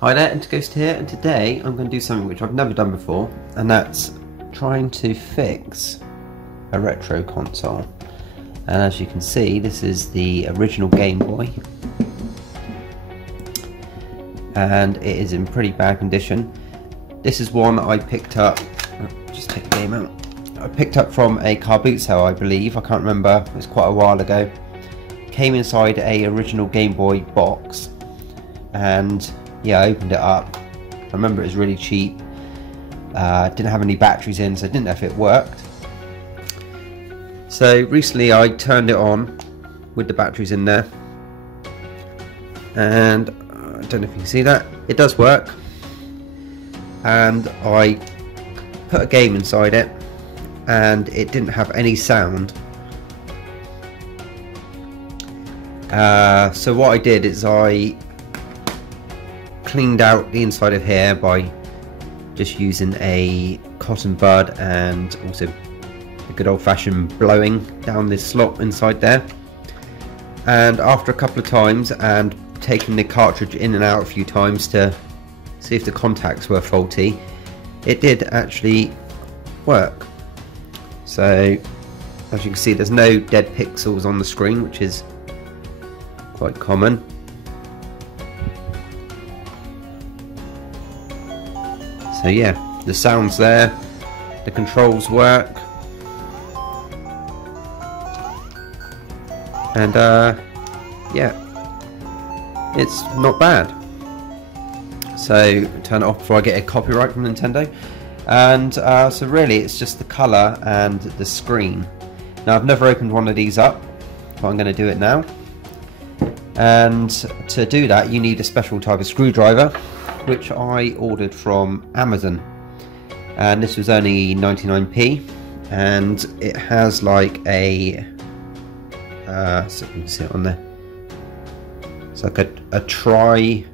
Hi there, interghost here, and today I'm going to do something which I've never done before, and that's trying to fix a retro console. And as you can see, this is the original Game Boy, and it is in pretty bad condition. This is one I picked up, just take the game out, I picked up from a car boot sale, I believe, I can't remember, it was quite a while ago. Came inside a original Game Boy box, and yeah, I opened it up. I remember it was really cheap. Didn't have any batteries in, so I didn't know if it worked. So recently I turned it on with the batteries in there, and I don't know if you can see that. It does work. And I put a game inside it, and it didn't have any sound. So what I did is I cleaned out the inside of here by just using a cotton bud and also a good old-fashioned blowing down this slot inside there. And after a couple of times and taking the cartridge in and out a few times to see if the contacts were faulty, it did actually work. So as you can see, there's no dead pixels on the screen, which is quite common. So yeah, the sound's there, the controls work, and yeah, it's not bad. So turn it off before I get a copyright from Nintendo. And so really it's just the colour and the screen. Now I've never opened one of these up, but I'm going to do it now. And to do that you need a special type of screwdriver, which I ordered from Amazon, and this was only 99p, and it has like a so you can see it on there, it's like a tri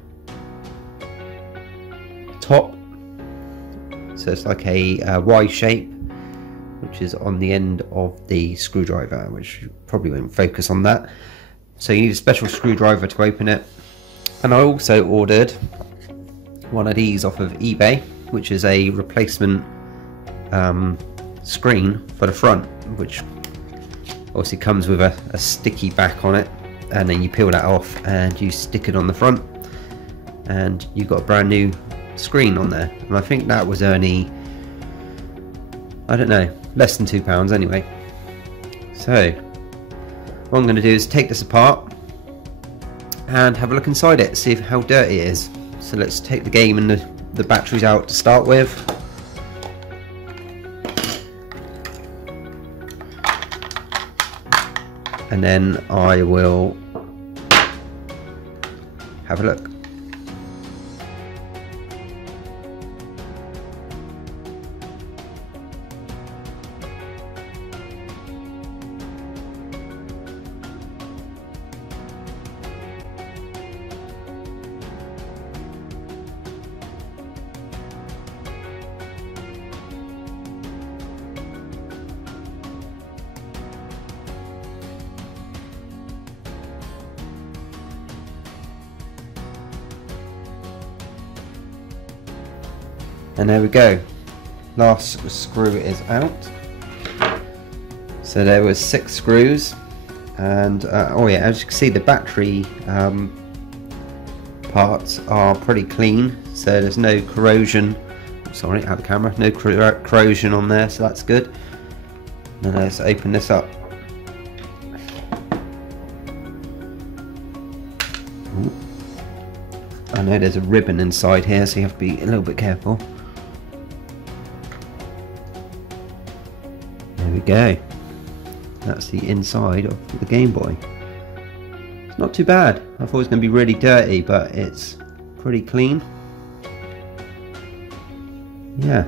top, so it's like a Y shape which is on the end of the screwdriver, which you probably won't focus on that. So you need a special screwdriver to open it. And I also ordered one of these off of eBay, which is a replacement screen for the front, which obviously comes with a sticky back on it, and then you peel that off and you stick it on the front, and you've got a brand new screen on there. And I think that was only, I don't know, less than £2 anyway. So what I'm going to do is take this apart and have a look inside it, see how dirty it is. So let's take the game and the batteries out to start with. And then I will have a look. And there we go, last screw is out. So there was 6 screws, and oh yeah, as you can see, the battery parts are pretty clean, so there's no corrosion, sorry, out of the camera, no corrosion on there, so that's good. And let's open this up. Ooh. I know there's a ribbon inside here, so you have to be a little bit careful. There we go. That's the inside of the Game Boy. It's not too bad. I thought it was going to be really dirty, but it's pretty clean. Yeah.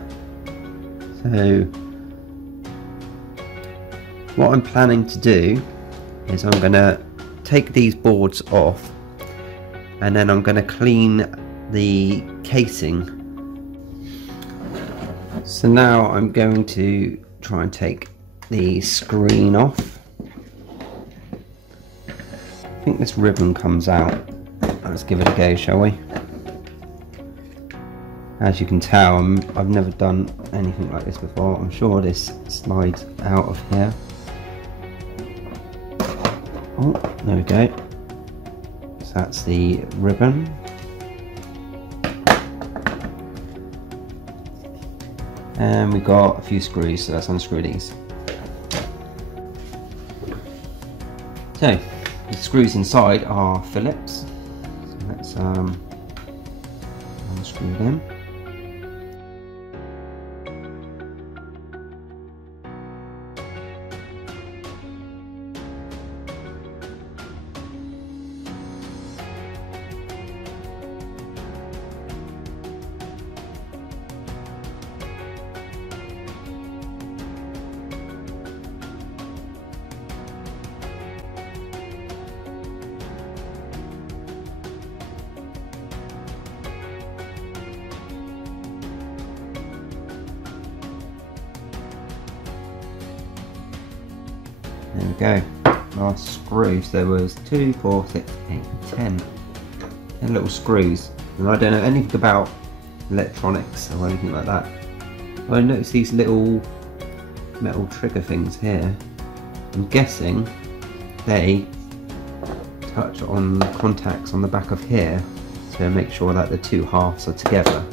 So what I'm planning to do is I'm going to take these boards off, and then I'm going to clean the casing. So now I'm going to try and take the screen off. I think this ribbon comes out. Let's give it a go, shall we? As you can tell, I've never done anything like this before. I'm sure this slides out of here. Oh, there we go. So that's the ribbon. And we got a few screws, so let's unscrew these. So, the screws inside are Phillips. So let's unscrew them. There we go. Our screws. There was 2, 4, 6, 8, 10 little screws. And I don't know anything about electronics or anything like that. But I noticed these little metal trigger things here. I'm guessing they touch on the contacts on the back of here to make sure that the two halves are together.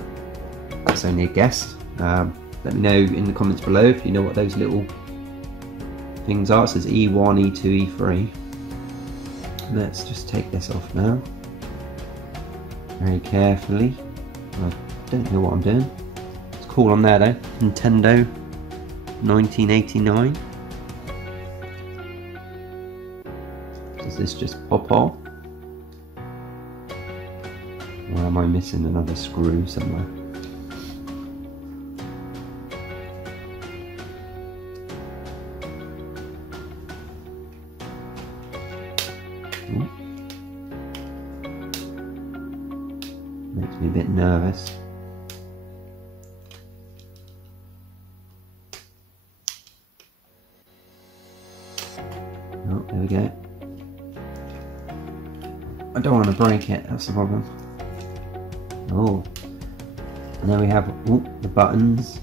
That's only a guess. Let me know in the comments below if you know what those little things are. It says E1, E2, E3. Let's just take this off now. Very carefully. I don't know what I'm doing. It's cool on there though. Nintendo 1989. Does this just pop off? Or am I missing another screw somewhere? Makes me a bit nervous. Oh, there we go. I don't want to break it, that's the problem. Oh, and then we have the buttons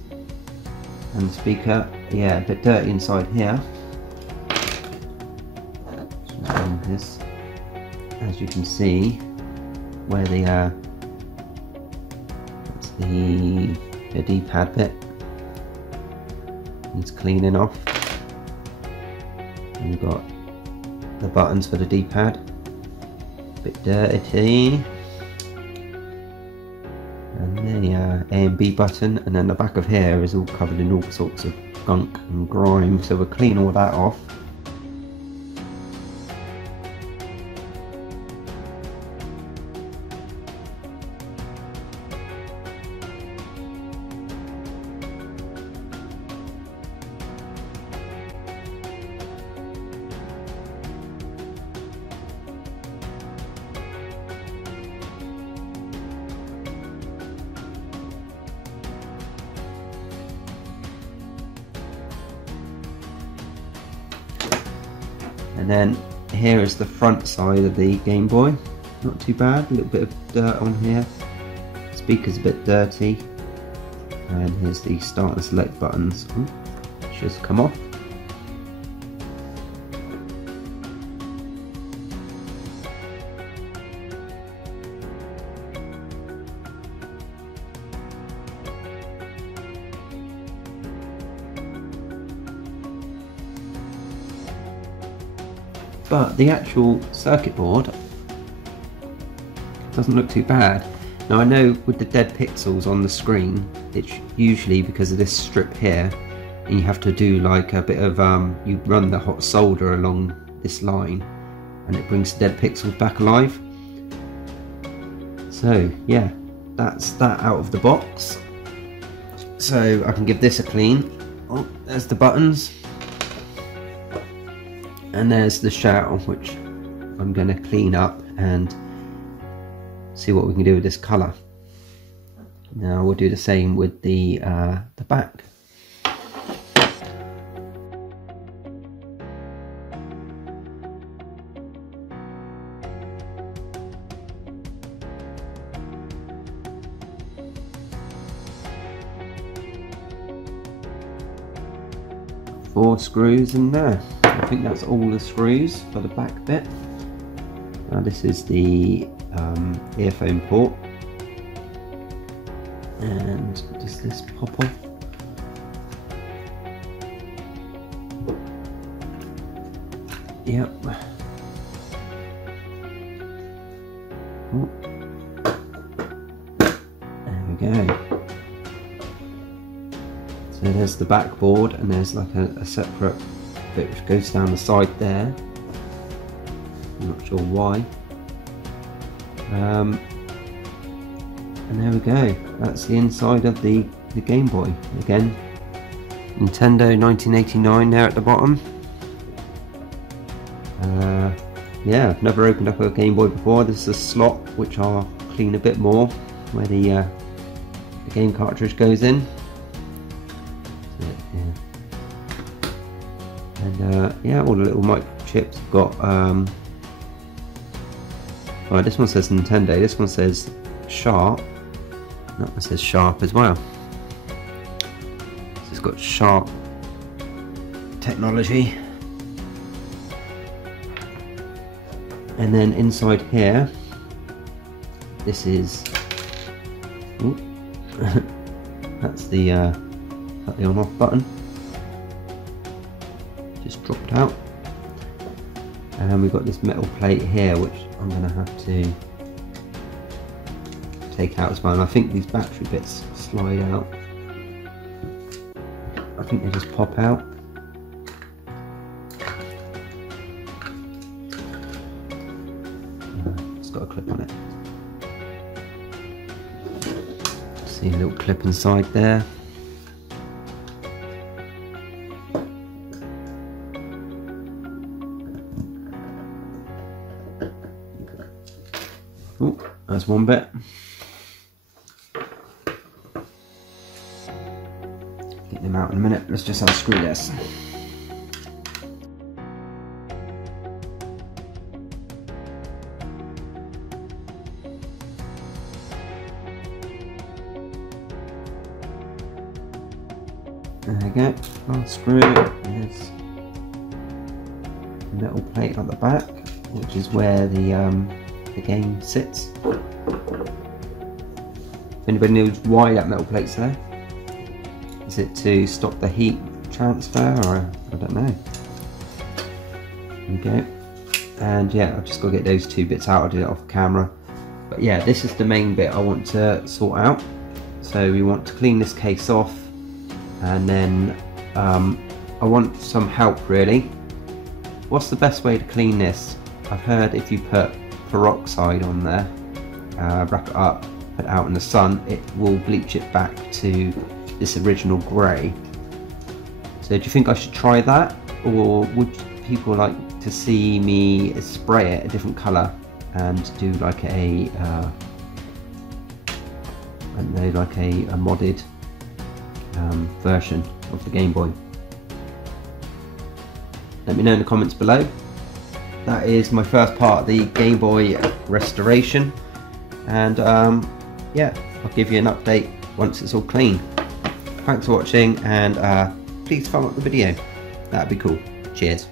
and the speaker. Yeah, a bit dirty inside here. This, as you can see, where the D-pad bit needs cleaning off. And we've got the buttons for the D-pad, a bit dirty, and the A and B button, and then the back of here is all covered in all sorts of gunk and grime, so we'll clean all that off. And then here is the front side of the Game Boy. Not too bad, a little bit of dirt on here. Speaker's a bit dirty. And here's the start and select buttons. Should come off. But the actual circuit board doesn't look too bad. Now I know with the dead pixels on the screen, it's usually because of this strip here, and you have to do like a bit of, you run the hot solder along this line and it brings the dead pixels back alive. So yeah, that's that out of the box. So I can give this a clean. Oh, there's the buttons. And there's the shell, which I'm going to clean up and see what we can do with this colour. Now we'll do the same with the back. 4 screws in there. I think that's all the screws for the back bit. Now this is the earphone port, and does this pop off? Yep. Oh. There we go. So there's the backboard, and there's like a separate bit which goes down the side there. I'm not sure why. And there we go. That's the inside of the Game Boy. Again, Nintendo 1989 there at the bottom. Yeah, I've never opened up a Game Boy before. This is a slot which I'll clean a bit more, where the game cartridge goes in. And yeah, all the little microchips have got. Well, this one says Nintendo. This one says Sharp. That one says Sharp as well. So it's got Sharp technology. And then inside here, this is. Ooh, that's the on-off button. Just dropped out. And we've got this metal plate here, which I'm going to have to take out as well. And I think these battery bits slide out. I think they just pop out. It's got a clip on it. See a little clip inside there. Oh, that's one bit. Get them out in a minute. Let's just unscrew this. There we go. Unscrew. There's a metal plate at the back, which is where the game sits. If anybody knows why that metal plate's there, is it to stop the heat transfer, or I don't know. There we go. And yeah, I've just got to get those two bits out. I'll do it off camera. But yeah, this is the main bit I want to sort out. So we want to clean this case off, and then I want some help really. What's the best way to clean this? I've heard if you put peroxide on there, wrap it up, put it out in the sun, it will bleach it back to this original grey. So do you think I should try that, or would people like to see me spray it a different colour and do like a I don't know, like a modded version of the Game Boy? Let me know in the comments below. That is my first part of the Game Boy restoration, and yeah, I'll give you an update once it's all clean. Thanks for watching, and please thumb up the video. That'd be cool. Cheers.